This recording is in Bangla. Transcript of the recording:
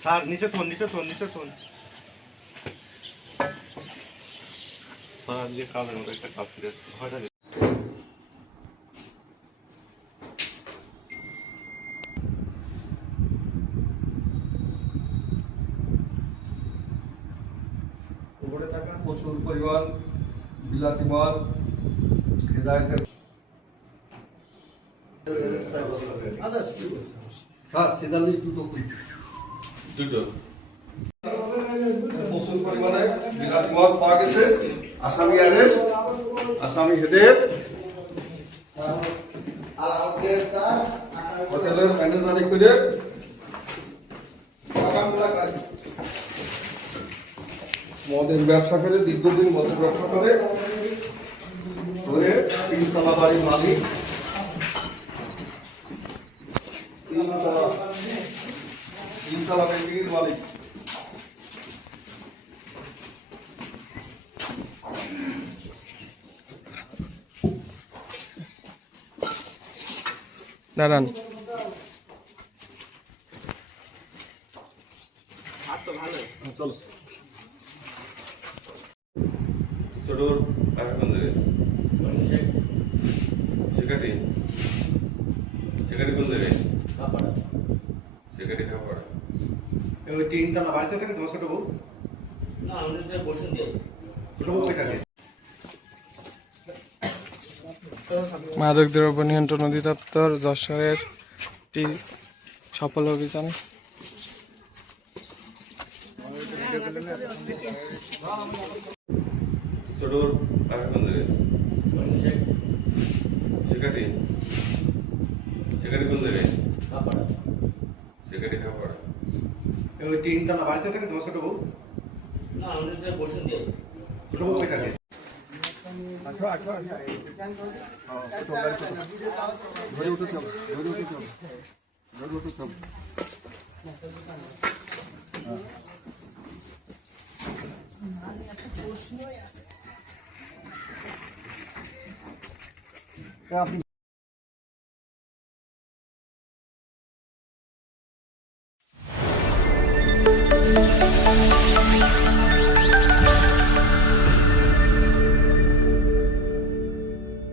স্যার নিচে থন নিচে থন নিচে থন আজকে কাজের মতো একটা কাজ করে ভয়টা উপরে থাকা প্রচুর পরিমাণ বিলাতি মদ হেদায়েতের হ্যাঁ সেদালি দুটো প্রচুর পরিমাণে বিলাতি মদ পাওয়া গেছে। আসামি অ্যারেস্ট, আসামি হেদায়েত হোটেলের ম্যানেজারি করে মদের ব্যবসা করে দীর্ঘদিন মদের ব্যবসা করে ধরে তিনতলা বাড়ির মালিক তিনতলা বিল্ডিংয়ের মালিক দাঁড়ান চলো চোর কোন জায়গায় সেকাটি সেকাটি কোন জায়গায় সেকাটি খাপাড়া ওই তিনতলা বাড়িতে থাকে তোমার ছোট বউ না আমি তো বসুন দিয়ে ছোট বউ কই থাকে মাদক দ্রব্য নিয়ন্ত্রণ অধিদপ্তর যশোরের একটি সফল অভিযান। চোর কোন জায়গায় সেকাটি সেকাটি কোন জায়গায় সেকাটি খাপাড়া ওই তিনতলা বাড়িতে থাকে তোমার ছোট বউ না আমি তো বসুন দিয়ে ছোট বউ কই থাকে আপনি